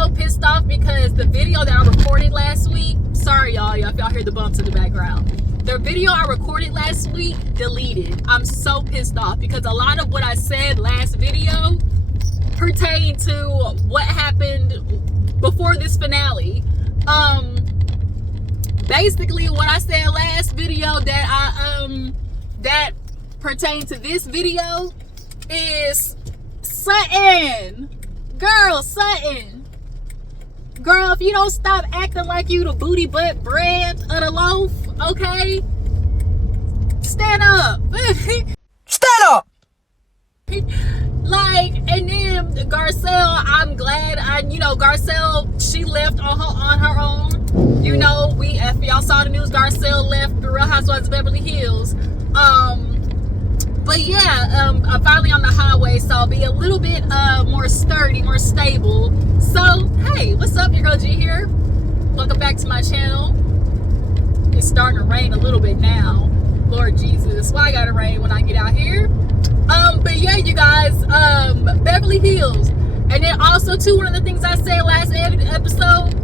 so pissed off because the video that I recorded last week, sorry y'all if y'all hear the bumps in the background, the video I recorded last week deleted. I'm so pissed off because a lot of what I said last video pertained to what happened before this finale. Basically what I said last video that pertained to this video is Sutton. Sutton. Girl, if you don't stop acting like you the booty butt bread of the loaf, okay? Stand up. Stand up! Like, and then Garcelle, I'm glad, Garcelle, she left on her own. You know, if y'all saw the news, Garcelle left the Real Housewives of Beverly Hills. But yeah, I'm finally on the highway, so I'll be a little bit more sturdy, more stable. So, hey, what's up? Your girl G here. Welcome back to my channel. It's starting to rain a little bit now. Lord Jesus, why I gotta rain when I get out here? But yeah, you guys, Beverly Hills. And then also, too, one of the things I said last episode,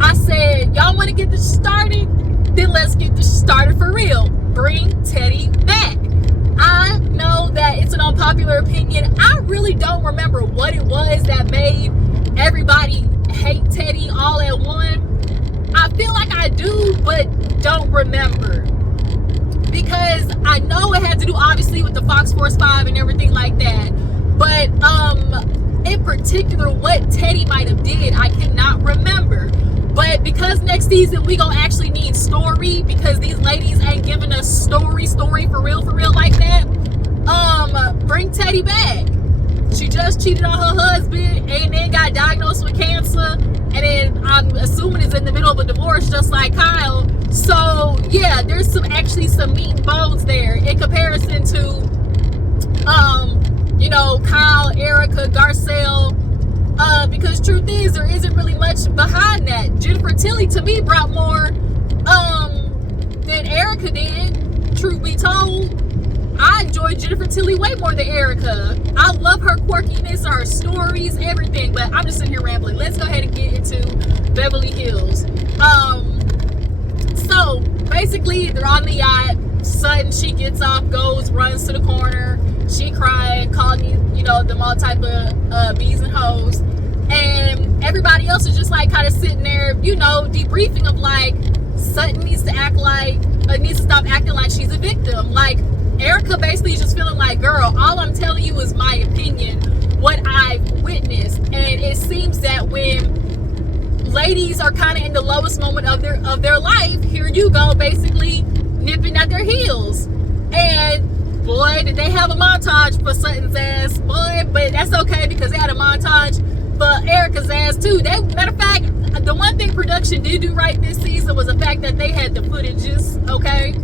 I said, y'all want to get this started? Then let's get this started for real. Bring Teddy back. I know that it's an unpopular opinion. I really don't remember what it was that made everybody hate Teddy all at once. I feel like I do, but don't remember. Because I know it had to do obviously with the Fox Force 5 and everything like that. But in particular what Teddy might have did, I cannot remember. But because next season we gonna actually need story, because these ladies ain't giving us story for real like that. Bring Teddy back. She just cheated on her husband and then got diagnosed with cancer, and then I'm assuming is in the middle of a divorce just like Kyle. So yeah, there's actually some meat and bones there in comparison to Kyle, Erika, Garcelle. Because truth is, there isn't really much behind that. Jennifer Tilly to me brought more than Erika did. Truth be told, I enjoyed Jennifer Tilly way more than Erika. I love her quirkiness, her stories, everything. But I'm just sitting here rambling. Let's go ahead and get into Beverly Hills. So basically, they're on the yacht. Sutton, she gets off, goes, runs to the corner. She crying, calling them all type of bees and hoes. And everybody else is just like kind of sitting there, debriefing of like, Sutton needs to stop acting like she's a victim. Like, Erika basically is just feeling like, girl, all I'm telling you is my opinion, what I've witnessed. And it seems that when ladies are kind of in the lowest moment of their life, here you go, basically nipping at their heels. And boy, did they have a montage for Sutton's ass, boy, but that's okay because they had a montage for Erika's ass too. Matter of fact, the one thing production did do right this season was the fact that they had the footages, okay?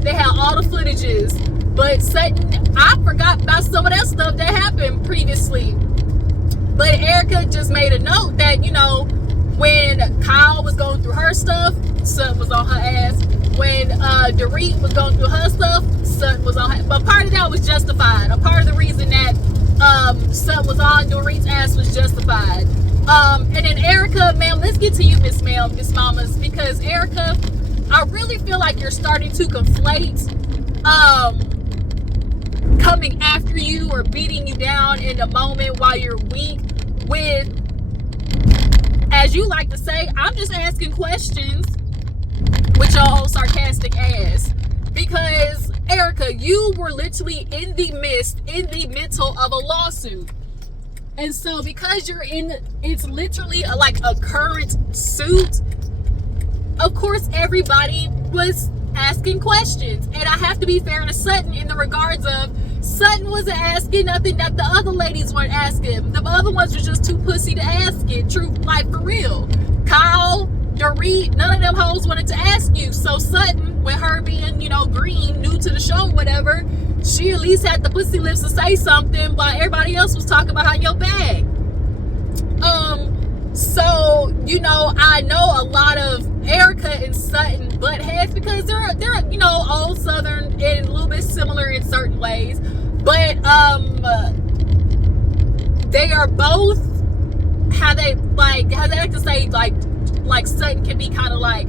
They had all the footages. But Sutton, I forgot about some of that stuff that happened previously. But Erika just made a note that, when Kyle was going through her stuff, Sutton was on her ass. When Dorit was going through her stuff, Sutton was on her. But part of that was justified. A part of the reason that Sutton was on Dorit's ass was justified. And then Erika, ma'am, let's get to you, Miss Mamas, because Erika, I really feel like you're starting to conflate coming after you or beating you down in the moment while you're weak with, as you like to say, I'm just asking questions with your old sarcastic ass. Because Erika, you were literally in the middle of a lawsuit. And so because it's literally like a current suit, of course everybody was asking questions. And I have to be fair to Sutton in the regards of, Sutton wasn't asking nothing that the other ladies weren't asking. The other ones were just too pussy to ask it. True, like for real. Kyle, Dorit, none of them hoes wanted to ask you. So Sutton, with her being, green, new to the show, whatever, she at least had the pussy lips to say something while everybody else was talking behind your back. So, I know a lot of Erika and Sutton butt heads because they're old Southern and a little bit similar in certain ways. But they are both how they like to say like Sutton can be kind of like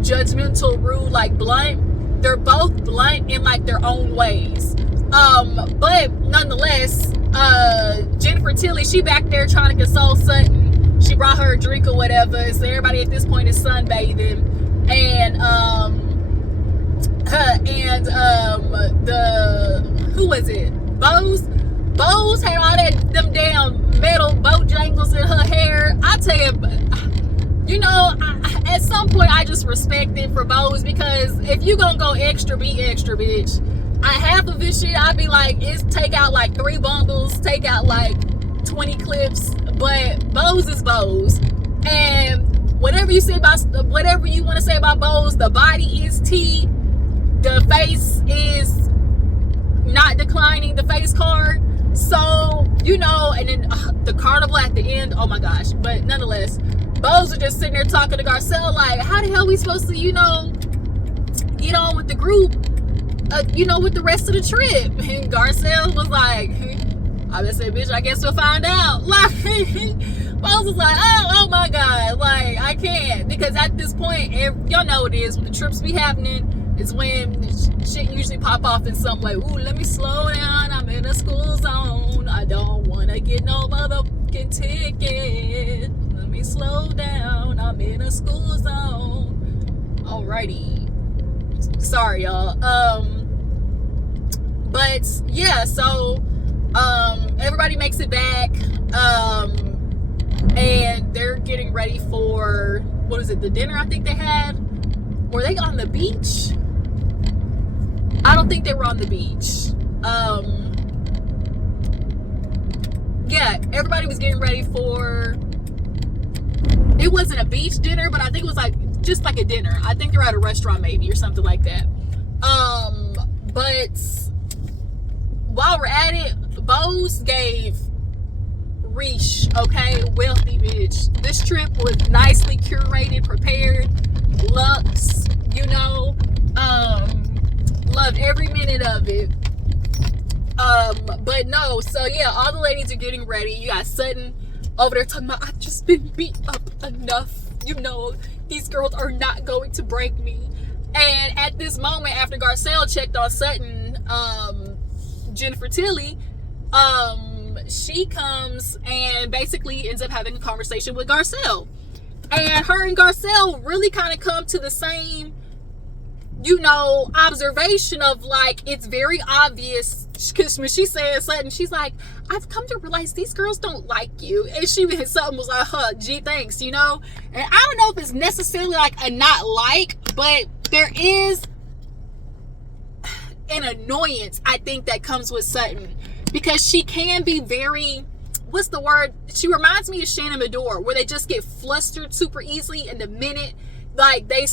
judgmental, rude, like blunt. They're both blunt in like their own ways. But nonetheless, Jennifer Tilly, she back there trying to console Sutton. She brought her a drink or whatever. So everybody at this point is sunbathing. And who was it? Bose had all them damn metal bojangles in her hair. I tell you, at some point I just respect it for Bose, because if you gonna go extra, be extra, bitch. Half of this shit, I'd be like, take out like 3 bundles, take out like 20 clips, but Bose is Bose. And whatever you want to say about Bose, the body is T, the face is not declining, the face card. So, and then the carnival at the end, oh my gosh. But nonetheless, Bose are just sitting there talking to Garcelle like, how the hell we supposed to, get on with the group, with the rest of the trip? And Garcelle was like, I just said, bitch, I guess we'll find out. Like, Bose was like, oh my God, like, I can't. Because at this point, y'all know it is, when the trips be happening, is when shit usually pop off in some way. Ooh, let me slow down, I'm in a school zone. I don't want to get no motherfucking ticket. Let me slow down, I'm in a school zone. Alrighty. Sorry, y'all. But yeah, so everybody makes it back, and they're getting ready for, what is it, the dinner I think they had? Were they on the beach? I don't think they were on the beach. Yeah, everybody was getting ready for, it wasn't a beach dinner, but I think it was like just like a dinner. I think they're at a restaurant maybe or something like that. But while we're at it, Bose gave Reesh, okay, wealthy bitch. This trip was nicely curated, prepared, looks, loved every minute of it. But no, so yeah, all the ladies are getting ready. You got Sutton over there talking about, I've just been beat up enough. These girls are not going to break me. And at this moment, after Garcelle checked on Sutton, Jennifer Tilly, she comes and basically ends up having a conversation with Garcelle. And her and Garcelle really kind of come to the same, observation of like, it's very obvious, because when she said Sutton, she's like, I've come to realize these girls don't like you. And Sutton was like, gee, thanks, And I don't know if it's necessarily like a not like, but there is an annoyance, I think, that comes with Sutton, because she can be very, what's the word? She reminds me of Shannon Medore, where they just get flustered super easily, and the minute like they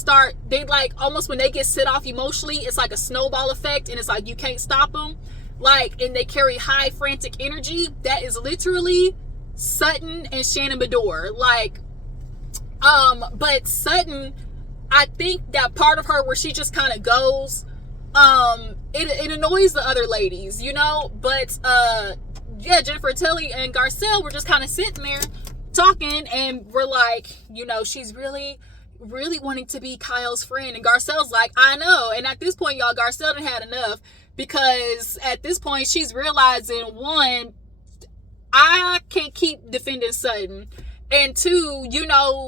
like, almost when they get set off emotionally, it's like a snowball effect, and it's like you can't stop them. Like, and they carry high frantic energy. That is literally Sutton and Shannon Medore. Like, but Sutton, I think that part of her where she just kind of goes, it annoys the other ladies, but yeah, Jennifer Tilly and Garcelle were just kind of sitting there talking, and we're like, she's really wanting to be Kyle's friend. And Garcelle's like, I know. And at this point, y'all, Garcelle done had enough, because at this point she's realizing, one, I can't keep defending Sutton, and two,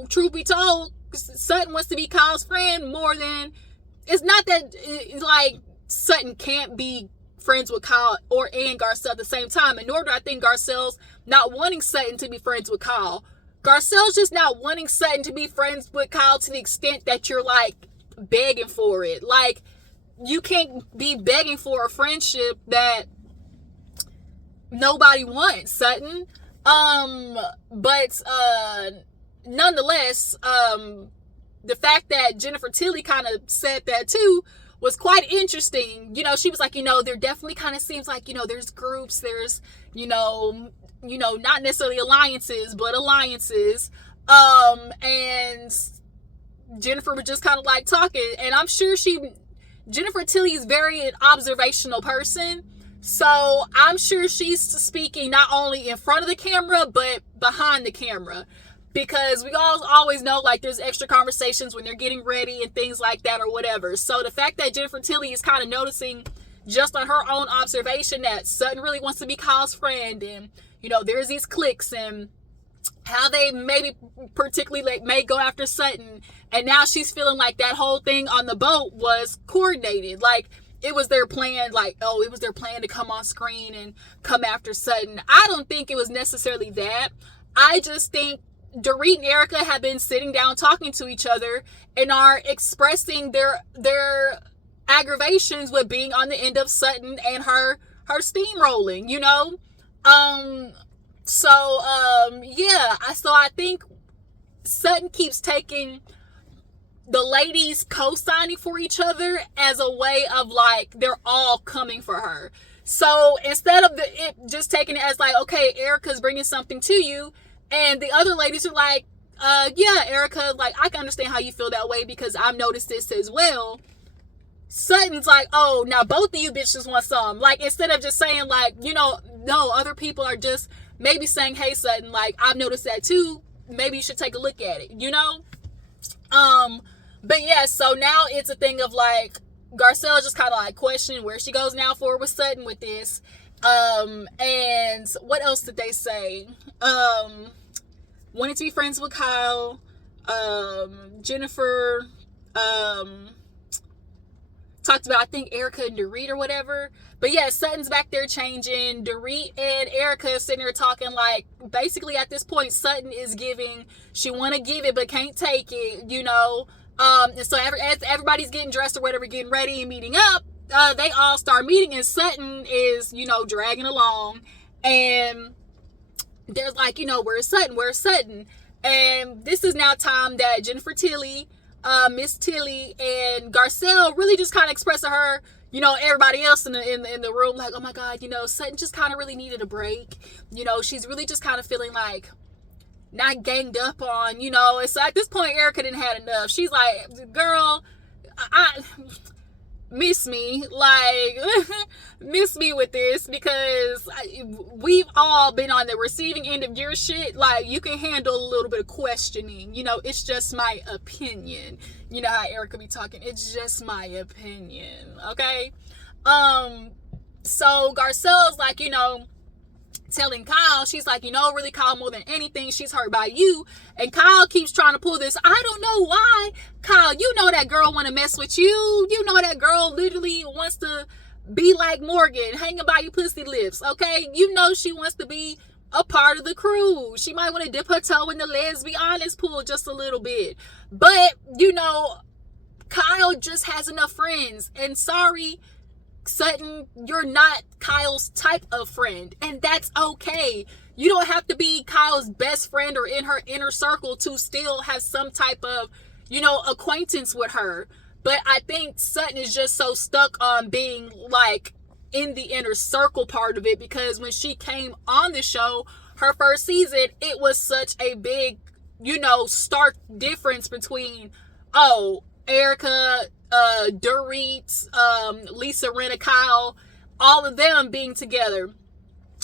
truth be told, Sutton wants to be Kyle's friend more than, it's not that like Sutton can't be friends with Kyle and Garcelle at the same time, and nor do I think Garcelle's not wanting Sutton to be friends with Kyle. Garcelle's just not wanting Sutton to be friends with Kyle to the extent that you're like begging for it. Like, you can't be begging for a friendship that nobody wants, Sutton. But nonetheless, the fact that Jennifer Tilly kind of said that too was quite interesting. She was like, there definitely kind of seems like, there's groups, there's, not necessarily alliances, but alliances. And Jennifer was just kind of like talking, and I'm sure Jennifer Tilly is very an observational person. So I'm sure she's speaking not only in front of the camera, but behind the camera. Because we all always know, like, there's extra conversations when they're getting ready and things like that or whatever. So the fact that Jennifer Tilly is kind of noticing just on her own observation that Sutton really wants to be Kyle's friend, and, you know, there's these cliques and how they maybe particularly like may go after Sutton, and now she's feeling like that whole thing on the boat was coordinated. Like, it was their plan, like, oh, it was their plan to come on screen and come after Sutton. I don't think it was necessarily that. I just think Dorit and Erika have been sitting down talking to each other and are expressing their aggravations with being on the end of Sutton and her steamrolling, you know? So I think Sutton keeps taking the ladies co-signing for each other as a way of, like, they're all coming for her. So instead of it just taking it as like, okay, Erika's bringing something to you, and the other ladies are like, yeah, Erika, like, I can understand how you feel that way because I've noticed this as well. Sutton's like, oh, now both of you bitches want some. Like, instead of just saying, like, you know, no, other people are just maybe saying, hey, Sutton, like, I've noticed that too. Maybe you should take a look at it, you know? But yeah, so now it's a thing of, like, Garcelle just kind of like questioning where she goes now forward with Sutton with this. And what else did they say? Wanted to be friends with Kyle. Jennifer, talked about, I think, Erika and Dorit or whatever. But yeah, Sutton's back there changing. Dorit and Erika sitting there talking, like, basically at this point, Sutton is giving, she want to give it but can't take it, you know. And so as everybody's getting dressed or whatever, getting ready and meeting up, they all start meeting, and Sutton is, you know, dragging along, and there's like, you know, where's Sutton? And this is now time that Jennifer Tilly, Miss Tilly, and Garcelle really just kind of express to her, you know, everybody else in the room, like, oh my God, you know, Sutton just kind of really needed a break. You know, she's really just kind of feeling like not ganged up on, you know. And so at this point, Erika didn't had enough. She's like, girl, I miss me, like, miss me with this, because we've all been on the receiving end of your shit. Like, you can handle a little bit of questioning, you know. It's just my opinion. You know how Erika be talking, it's just my opinion, okay? So Garcelle's like, you know, telling Kyle, she's like, you know, really, Kyle, more than anything, she's hurt by you. And Kyle keeps trying to pull this, I don't know why. Kyle, you know that girl want to mess with you. You know that girl literally wants to be like Morgan, hanging by your pussy lips, okay? You know she wants to be a part of the crew. She might want to dip her toe in the Let's Be Honest pool just a little bit. But, you know, Kyle just has enough friends. And sorry, Sutton, you're not Kyle's type of friend, and that's okay. You don't have to be Kyle's best friend or in her inner circle to still have some type of, you know, acquaintance with her. But I think Sutton is just so stuck on being, like, in the inner circle part of it, because when she came on the show, her first season, it was such a big, you know, stark difference between, oh, Erika, Dorit, Lisa Rinna, Kyle, all of them being together.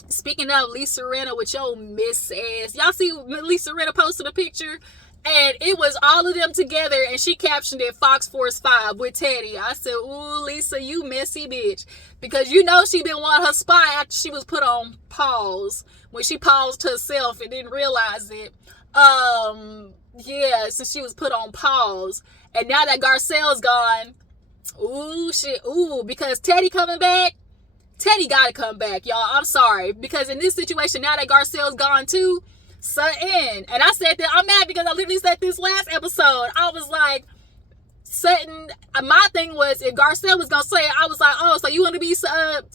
Speaking of Lisa Rinna with your miss ass, y'all see Lisa Rinna posted a picture, and it was all of them together, and she captioned it Fox Force 5 with Teddy. I said, ooh, Lisa, you messy bitch, because you know she been wanting her spot after she was put on pause, when she paused herself and didn't realize it. Yeah, so she was put on pause. And now that Garcelle's gone, ooh, shit, ooh, because Teddy coming back, Teddy gotta come back, y'all. I'm sorry, because in this situation, now that Garcelle's gone too, Sutton, and I said that, I'm mad because I literally said this last episode, I was like, Sutton, my thing was, if Garcelle was gonna say it, I was like, oh, so you want to be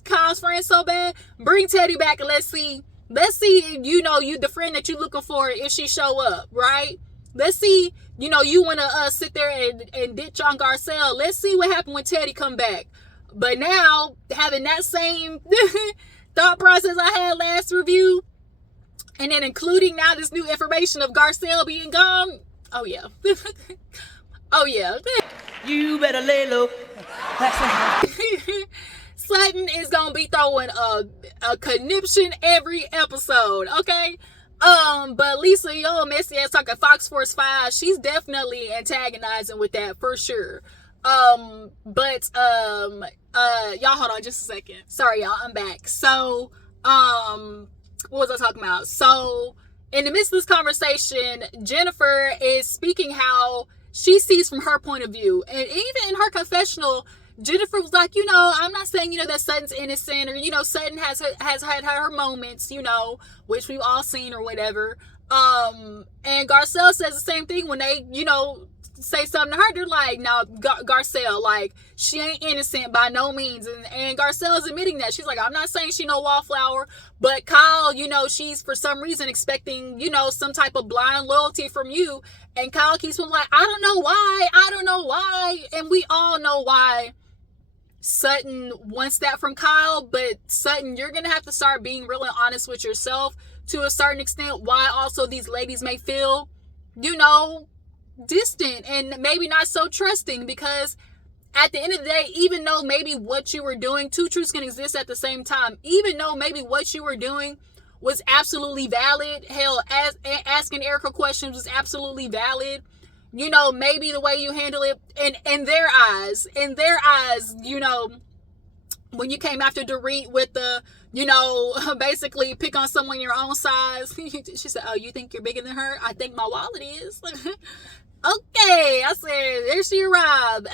Kyle's friend so bad? Bring Teddy back and let's see if, you know, you the friend that you looking for, if she show up, right? Let's see, you know, you want to sit there and ditch on Garcelle. Let's see what happened when Teddy come back. But now, having that same thought process I had last review, and then including now this new information of Garcelle being gone, oh yeah. Oh yeah. You better lay low. Sutton is gonna be throwing a conniption every episode, okay? But Lisa, yo, messy ass talking Fox Force 5, she's definitely antagonizing with that for sure. But y'all hold on just a second. Sorry, y'all, I'm back. So, what was I talking about? So, in the midst of this conversation, Jennifer is speaking how she sees from her point of view. And even in her confessional, Jennifer was like, I'm not saying, that Sutton's innocent, or, Sutton has had her moments, which we've all seen or whatever. And Garcelle says the same thing when they, say something to her. They're like, no, Garcelle, like, she ain't innocent by no means. And Garcelle is admitting that. She's like, I'm not saying she no wallflower, but Kyle, she's for some reason expecting, some type of blind loyalty from you. And Kyle keeps being like, I don't know why. And we all know why Sutton wants that from Kyle, but Sutton, you're gonna have to start being real and honest with yourself to a certain extent. Why also these ladies may feel, distant and maybe not so trusting, because at the end of the day, even though maybe what you were doing, two truths can exist at the same time. Even though maybe what you were doing was absolutely valid, hell, asking Erika questions was absolutely valid. Maybe the way you handle it in their eyes, when you came after Dorit with the, basically pick on someone your own size. She said, oh, you think you're bigger than her? I think my wallet is. Okay, I said, there she arrived.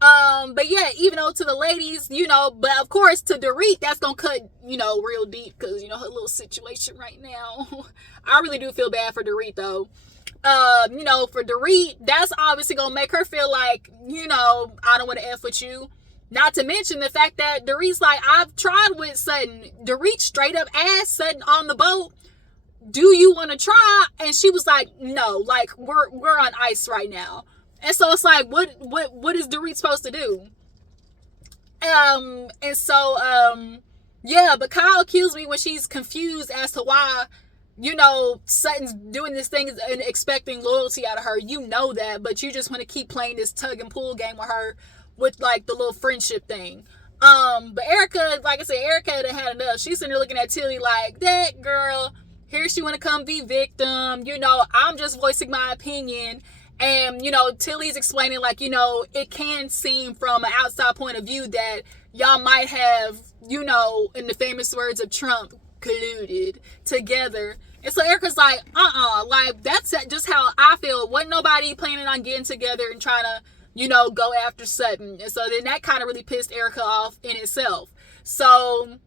But yeah, even though to the ladies, but of course to Dorit, that's gonna cut, real deep, because, her little situation right now. I really do feel bad for Dorit, though. For Dorit, that's obviously gonna make her feel like, I don't want to F with you. Not to mention the fact that Dorit's like, I've tried with Sutton. Dorit straight up asked Sutton on the boat, do you want to try? And she was like, no, like, we're on ice right now. And so it's like, what is Dorit supposed to do? And so, yeah, but Kyle kills me when she's confused as to why, Sutton's doing this thing and expecting loyalty out of her. You know that, but you just want to keep playing this tug and pull game with her with, like, the little friendship thing. But Erika, like I said, Erika had enough. She's sitting there looking at Tilly like, that girl, here she want to come be victim. I'm just voicing my opinion. And, Tilly's explaining, like, it can seem from an outside point of view that y'all might have, in the famous words of Trump, colluded together. And so Erika's like, like, that's just how I feel. Wasn't nobody planning on getting together and trying to, go after Sutton. And so then that kind of really pissed Erika off in itself. So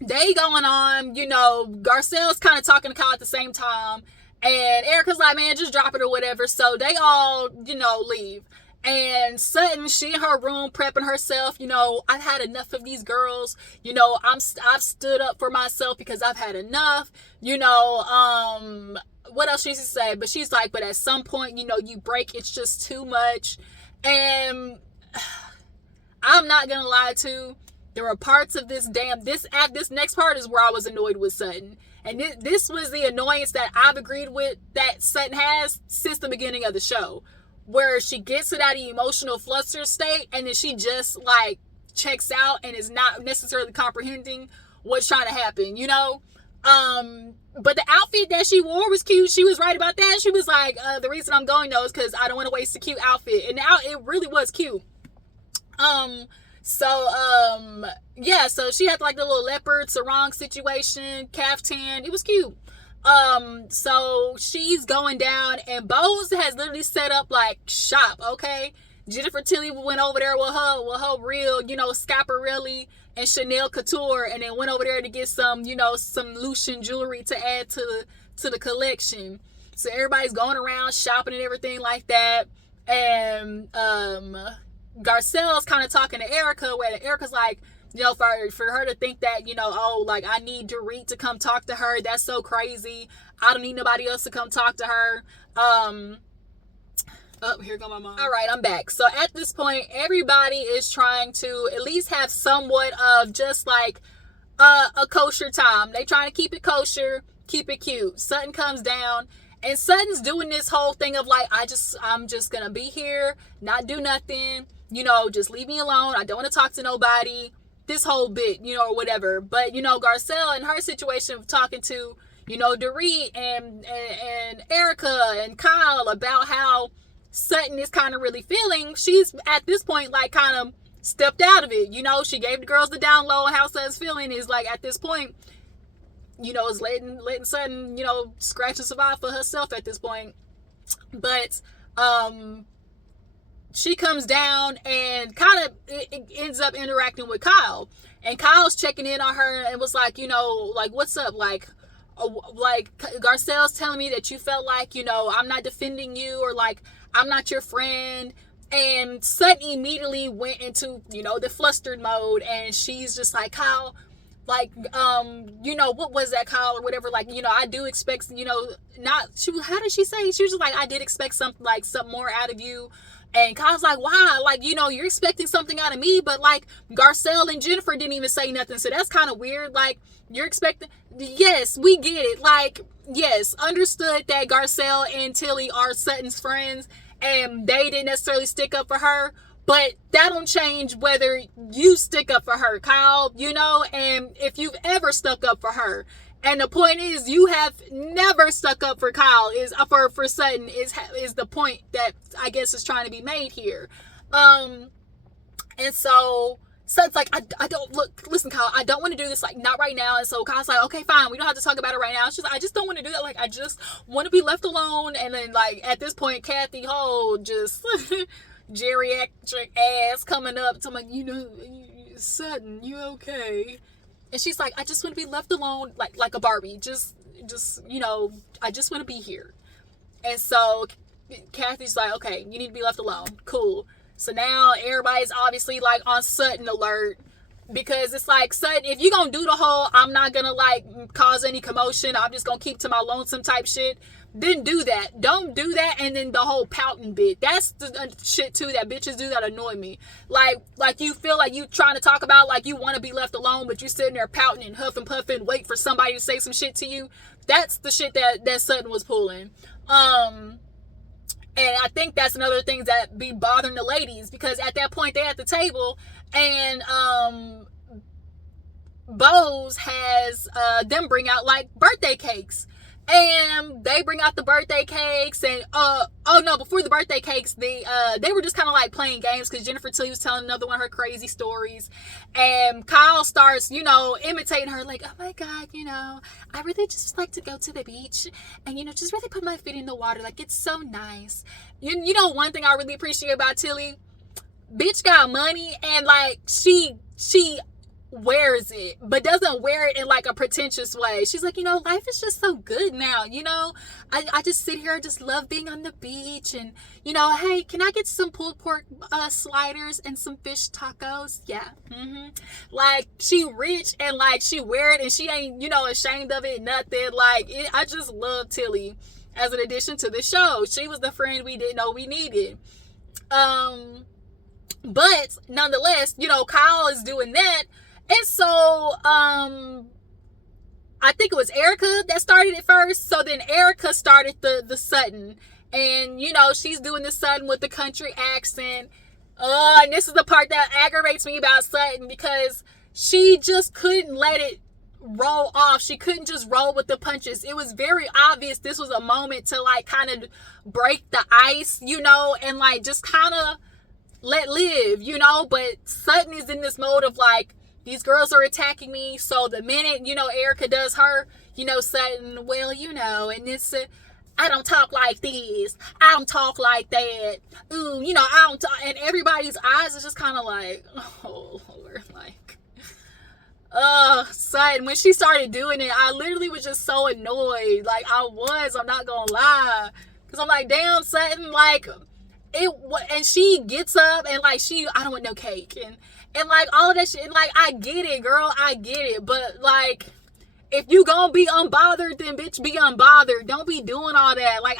they going on, Garcelle's kind of talking to Kyle at the same time. And Erika's like, man, just drop it or whatever. So they all, leave. And Sutton, she in her room prepping herself. I've had enough of these girls. I've stood up for myself because I've had enough. What else she used to say? But she's like, but at some point, you break. It's just too much. And I'm not gonna lie to. There were parts of this next part is where I was annoyed with Sutton. And this was the annoyance that I've agreed with that Sutton has since the beginning of the show. Where she gets to that emotional fluster state and then she just, like, checks out and is not necessarily comprehending what's trying to happen, But the outfit that she wore was cute. She was right about that. She was like, the reason I'm going, though, is because I don't want to waste a cute outfit. And now it really was cute. Yeah, so she had like the little leopard sarong situation, caftan. It was cute. So she's going down and Bose has literally set up like shop, okay? Jennifer Tilly went over there with her real, Schiaparelli and Chanel couture, and then went over there to get some, some Lucian jewelry to add to the collection. So everybody's going around shopping and everything like that. And Garcelle's kind of talking to Erika, where Erika's like, for her to think that, like, I need Dorit to come talk to her. That's so crazy. I don't need nobody else to come talk to her. Oh, here go my mom. All right, I'm back. So at this point, everybody is trying to at least have somewhat of just like a kosher time. They trying to keep it kosher, keep it cute. Sutton comes down, and Sutton's doing this whole thing of like, I'm just gonna be here, not do nothing. just leave me alone. I don't want to talk to nobody. This whole bit, or whatever. But, Garcelle in her situation of talking to, Dorit and Erika and Kyle about how Sutton is kind of really feeling, she's at this point, like, kind of stepped out of it. She gave the girls the down low on how Sutton's feeling is, like, at this point, is letting Sutton, scratch and survive for herself at this point. But, she comes down and kind of ends up interacting with Kyle. And Kyle's checking in on her and was like, like, what's up? Like Garcelle's telling me that you felt like, I'm not defending you, or like, I'm not your friend. And Sutton immediately went into, the flustered mode. And she's just like, Kyle, like, what was that, Kyle, or whatever? Like, I do expect, how did she say? She was just like, I did expect something more out of you. And Kyle's like, why? Like, you're expecting something out of me, but like Garcelle and Jennifer didn't even say nothing. So that's kind of weird. Like, you're expecting, yes, we get it. Like, yes, understood that Garcelle and Tilly are Sutton's friends and they didn't necessarily stick up for her, but that don't change whether you stick up for her, Kyle, and if you've ever stuck up for her. And the point is, you have never stuck up for Kyle, for Sutton, is the point that I guess is trying to be made here. And so Sutton's like, I don't, listen, Kyle, I don't want to do this, like, not right now. And so Kyle's like, okay, fine, we don't have to talk about it right now. She's like, I just don't want to do that. Like, I just want to be left alone. And then, like, at this point, Kathy Ho just geriatric ass coming up to me, Sutton, you okay? And she's like, I just want to be left alone, like a Barbie. Just, I just want to be here. And so Kathy's like, okay, you need to be left alone. Cool. So now everybody's obviously like on Sutton alert, because it's like, Sutton, if you're going to do the whole, I'm not going to like cause any commotion, I'm just going to keep to my lonesome type shit, then do that. Don't do that. And then the whole pouting bit, that's the shit too that bitches do that annoy me. Like you feel like you trying to talk about like you want to be left alone, but you sitting there pouting and huffing puffing, wait for somebody to say some shit to you. That's the shit that Sutton was pulling. And I think that's another thing that be bothering the ladies, because at that point they at the table and Bose has them bring out like birthday cakes. And they bring out the birthday cakes, and before the birthday cakes, they were just kind of like playing games, because Jennifer Tilly was telling another one of her crazy stories, and Kyle starts, imitating her, like, oh my god, I really just like to go to the beach and just really put my feet in the water, like it's so nice. One thing I really appreciate about Tilly, bitch got money, and like she wears it, but doesn't wear it in like a pretentious way. She's like, life is just so good now, I just sit here, I just love being on the beach, and hey, can I get some pulled pork sliders and some fish tacos? Yeah. Like, she rich, and like she wear it, and she ain't ashamed of it, nothing. Like, I just love Tilly as an addition to the show. She was the friend we didn't know we needed. But nonetheless, Kyle is doing that. And so, I think it was Erika that started it first. So then Erika started the Sutton. And, she's doing the Sutton with the country accent. And this is the part that aggravates me about Sutton, because she just couldn't let it roll off. She couldn't just roll with the punches. It was very obvious this was a moment to, like, kind of break the ice, and, like, just kind of let live, But Sutton is in this mode of, like, these girls are attacking me, so the minute, Erika does her, Sutton, well, and it's, I don't talk like this, I don't talk like that, ooh, I don't talk, and everybody's eyes is just kind of like, oh, Lord, like, Sutton, when she started doing it, I literally was just so annoyed, like, I'm not gonna lie, because I'm like, damn, Sutton, like, and she gets up, and, like, I don't want no cake, and like all of that shit, and like I get it, girl, I get it, but like if you gonna be unbothered, then bitch be unbothered. Don't be doing all that. Like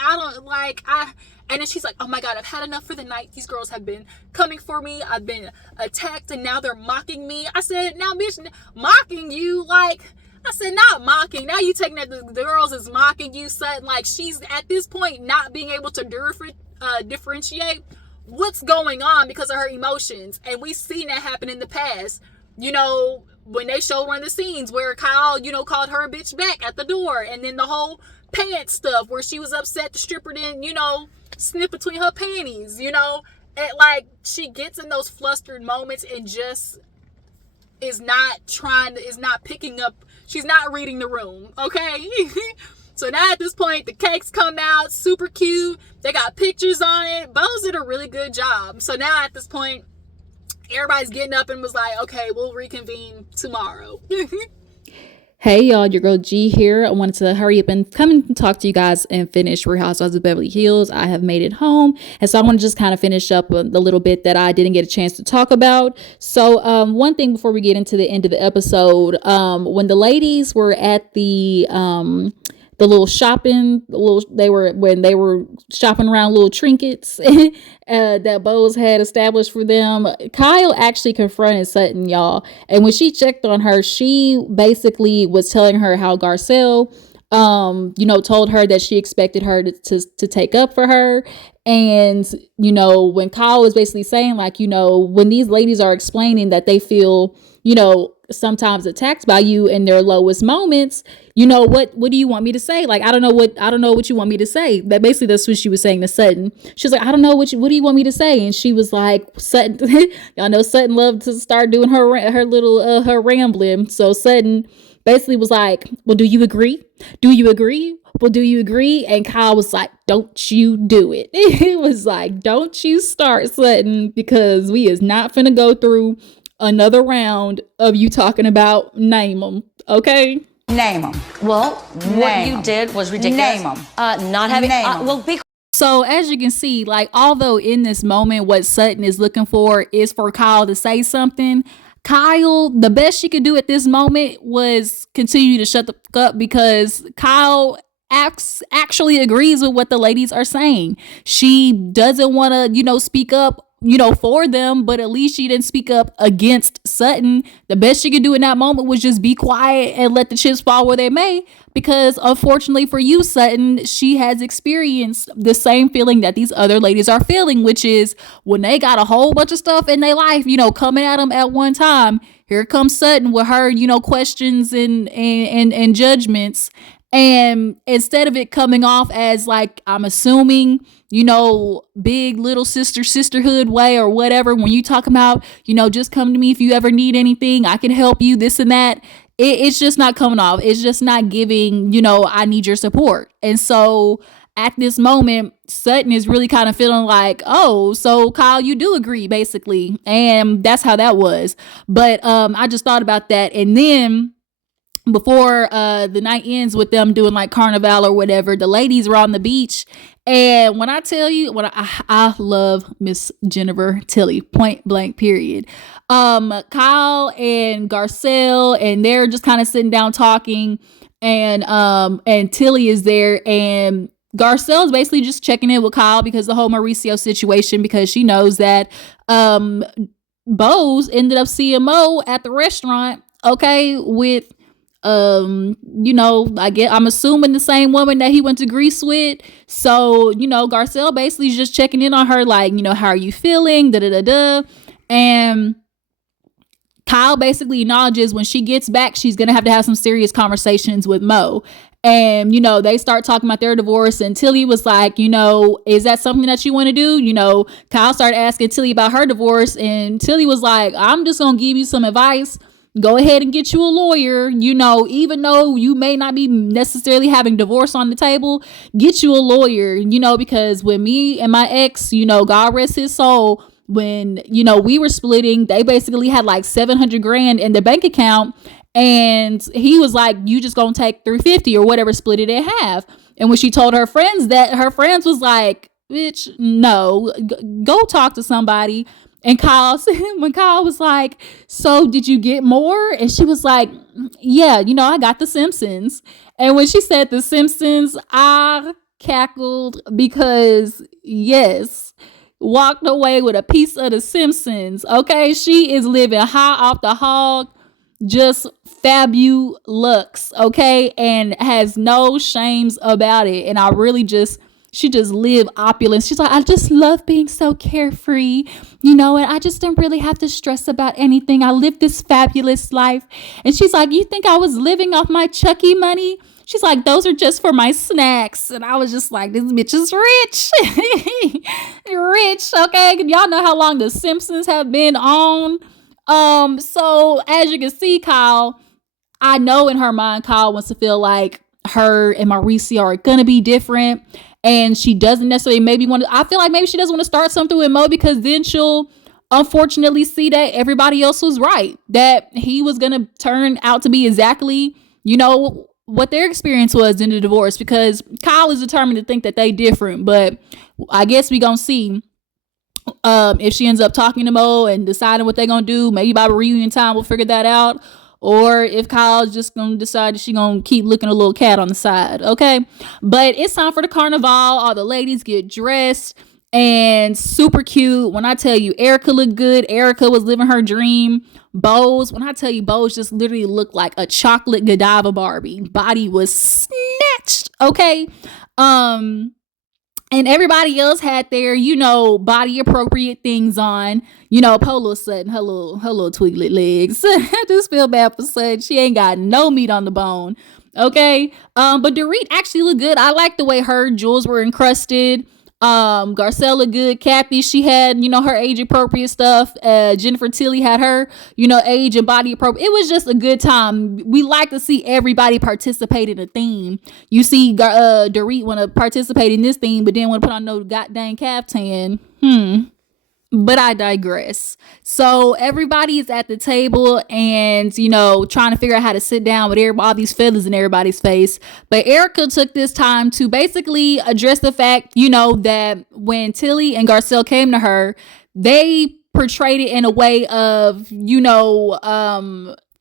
and then she's like, oh my god, I've had enough for the night. These girls have been coming for me. I've been attacked, and now they're mocking me. I said, now bitch, mocking you? Like, I said, not mocking. Now you taking that the girls is mocking you, Sutton. Like, she's at this point not being able to differentiate what's going on because of her emotions. And we've seen that happen in the past. When they showed one of the scenes where Kyle, called her a bitch back at the door, and then the whole pants stuff where she was upset the stripper didn't, snip between her panties, and like she gets in those flustered moments and just is not picking up, she's not reading the room, okay? So now at this point, the cakes come out, super cute. They got pictures on it. Bose did a really good job. So now at this point, everybody's getting up and was like, okay, we'll reconvene tomorrow. Hey y'all, your girl G here. I wanted to hurry up and come and talk to you guys and finish Real Housewives of Beverly Hills. I have made it home. And so I want to just kind of finish up the little bit that I didn't get a chance to talk about. So one thing before we get into the end of the episode, when the ladies were at the little shopping, when they were shopping around little trinkets that Bose had established for them, Kyle actually confronted Sutton, y'all. And when she checked on her, she basically was telling her how Garcelle, told her that she expected her to take up for her. And, when Kyle was basically saying, like, when these ladies are explaining that they feel, sometimes attacked by you in their lowest moments, what do you want me to say? Like, I don't know what you want me to say. That basically, that's what she was saying to Sutton. She was like, I don't know what do you want me to say? And she was like, Sutton, y'all know Sutton loved to start doing her little her rambling. So Sutton basically was like, well, do you agree? Do you agree? Well, do you agree? And Kyle was like, don't you do it. It was like, don't you start, Sutton, because we is not finna go through another round of you talking about name them, okay? Name them. Well, what you did was ridiculous. Name them. Not having. Name Be. So as you can see, like, although in this moment what Sutton is looking for is for Kyle to say something, Kyle, the best she could do at this moment was continue to shut the fuck up, because Kyle actually agrees with what the ladies are saying. She doesn't want to, speak up, for them, but at least she didn't speak up against Sutton. The best she could do in that moment was just be quiet and let the chips fall where they may, because unfortunately for you, Sutton, she has experienced the same feeling that these other ladies are feeling, which is when they got a whole bunch of stuff in their life, coming at them at one time, here comes Sutton with her, questions and judgments. And instead of it coming off as like, I'm assuming, big little sisterhood way or whatever, when you talk about, just come to me if you ever need anything, I can help you, this and that. It's just not coming off. It's just not giving, I need your support. And so at this moment, Sutton is really kind of feeling like, oh, so Kyle, you do agree, basically. And that's how that was. But I just thought about that. And then before the night ends with them doing like carnival or whatever, the ladies were on the beach. And when I tell you, I love Miss Jennifer Tilly, point blank, period. Kyle and Garcelle, and they're just kind of sitting down talking, and Tilly is there, and Garcelle is basically just checking in with Kyle because the whole Mauricio situation, because she knows that Bose ended up seeing Mo at the restaurant, okay, with I'm assuming the same woman that he went to Greece with. So, Garcelle basically is just checking in on her, like, how are you feeling? And Kyle basically acknowledges when she gets back, she's gonna have to have some serious conversations with Mo. And, they start talking about their divorce, and Tilly was like, is that something that you want to do? Kyle started asking Tilly about her divorce, and Tilly was like, I'm just gonna give you some advice. Go ahead and get you a lawyer, even though you may not be necessarily having divorce on the table, get you a lawyer, because when me and my ex, God rest his soul, when, we were splitting, they basically had like $700,000 in the bank account. And he was like, you just gonna take 350 or whatever, split it in half. And when she told her friends that, her friends was like, bitch, no, go talk to somebody. And when Kyle was like, so did you get more? And she was like, yeah, I got The Simpsons. And when she said The Simpsons, I cackled because, yes, walked away with a piece of The Simpsons. Okay, she is living high off the hog, just fabulous, okay, and has no shames about it. And I really just she just lived opulence. She's like, I just love being so carefree, and I just don't really have to stress about anything. I live this fabulous life. And she's like, you think I was living off my Chucky money? She's like, those are just for my snacks. And I was just like, this bitch is rich. Rich, okay? Y'all know how long the Simpsons have been on. So as you can see, Kyle, I know in her mind, Kyle wants to feel like her and Mauricio are gonna be different. And she doesn't necessarily I feel like maybe she doesn't want to start something with Mo, because then she'll unfortunately see that everybody else was right. That he was gonna turn out to be exactly, what their experience was in the divorce, because Kyle is determined to think that they different. But I guess we gonna see if she ends up talking to Mo and deciding what they gonna do. Maybe by reunion time we'll figure that out, or if Kyle's just gonna decide that she gonna keep looking a little cat on the side. Okay, but it's time for the carnival. All the ladies get dressed and super cute. When I tell you, Erika looked good. Erika was living her dream. Bose, when I tell you, Bose just literally looked like a chocolate Godiva Barbie. Body was snatched. Okay. And everybody else had their, body appropriate things on. Polo Sutton, her little twiglet legs. I just feel bad for Sutton. She ain't got no meat on the bone. Okay. But Dorit actually looked good. I like the way her jewels were encrusted. Garcelle looked good. Kathy, she had, her age appropriate stuff. Jennifer Tilly had her, age and body appropriate. It was just a good time. We like to see everybody participate in a theme. You see, Dorit want to participate in this theme, but then want to put on no goddamn caftan. But I digress. So everybody is at the table and, trying to figure out how to sit down with all these feathers in everybody's face. But Erika took this time to basically address the fact, that when Tilly and Garcelle came to her, they portrayed it in a way of,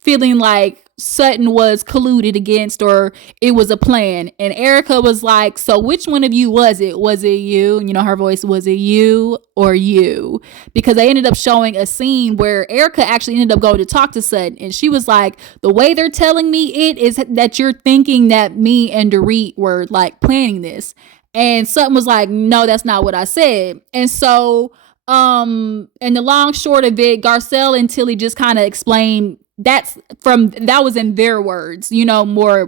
feeling like Sutton was colluded against, or it was a plan. And Erika was like, so which one of you was it? Was it you? Her voice, was it you or you? Because they ended up showing a scene where Erika actually ended up going to talk to Sutton. And she was like, the way they're telling me it is that you're thinking that me and Dorit were like planning this. And Sutton was like, no, that's not what I said. And so, and the long short of it, Garcelle and Tilly just kind of explained that was in their words, more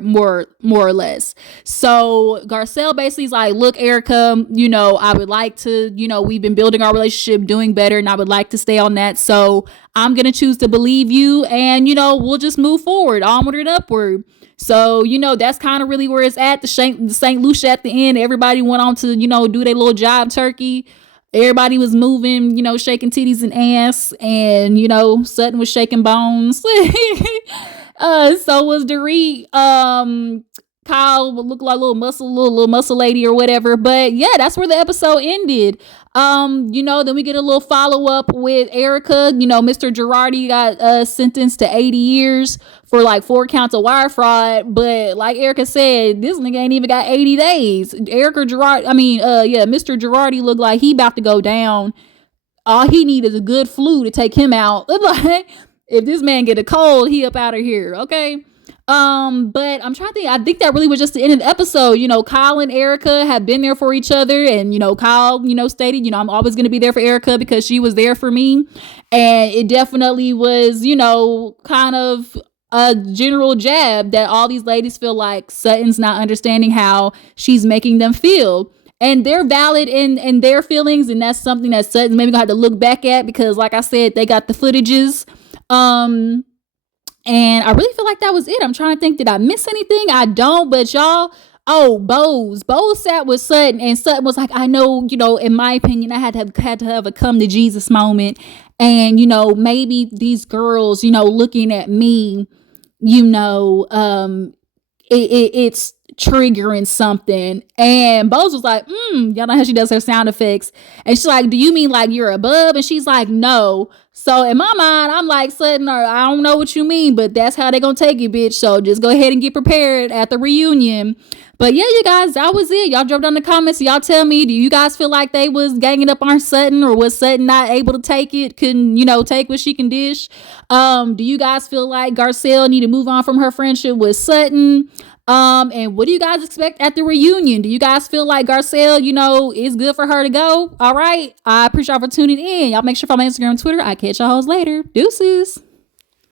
or less. So Garcelle basically is like, look, Erika, I would like to, we've been building our relationship, doing better, and I would like to stay on that. So I'm going to choose to believe you, and, we'll just move forward, onward and upward. So, that's kind of really where it's at. The Saint Lucia at the end, everybody went on to, do their little jive turkey. Everybody was moving, shaking titties and ass, and, Sutton was shaking bones. So was Dorit. Kyle would look like a little muscle lady or whatever. But yeah, that's where the episode ended. Then we get a little follow up with Erika. Mr. Girardi got sentenced to 80 years for like 4 counts of wire fraud. But like Erika said, this nigga ain't even got 80 days. Mr. Girardi looked like he about to go down. All he need is a good flu to take him out. Like, if this man get a cold, he up out of here. Okay. But I'm trying to think. I think that really was just the end of the episode. Kyle and Erika have been there for each other, and Kyle, stated, I'm always gonna be there for Erika because she was there for me, and it definitely was, kind of a general jab that all these ladies feel like Sutton's not understanding how she's making them feel. And they're valid in their feelings, and that's something that Sutton's maybe gonna have to look back at, because like I said, they got the footages. And I really feel like that was it. I'm trying to think, did I miss anything? I don't, but y'all, Bose sat with Sutton, and Sutton was like, I know, in my opinion, I had to have a come to Jesus moment. And, maybe these girls, looking at me, it's triggering something. And Bose was like, y'all know how she does her sound effects. And she's like, do you mean like you're above? And she's like, no, So in my mind, I'm like, Sutton, or I don't know what you mean, but that's how they gonna take it, bitch. So just go ahead and get prepared at the reunion. But yeah, you guys, that was it. Y'all drop down the comments. Y'all tell me, do you guys feel like they was ganging up on Sutton, or was Sutton not able to take it? Couldn't, take what she can dish? Do you guys feel like Garcelle need to move on from her friendship with Sutton? And what do you guys expect at the reunion? Do you guys feel like Garcelle, is good for her to go? All right. I appreciate y'all for tuning in. Y'all make sure to follow my Instagram and Twitter. I catch y'all later. Deuces.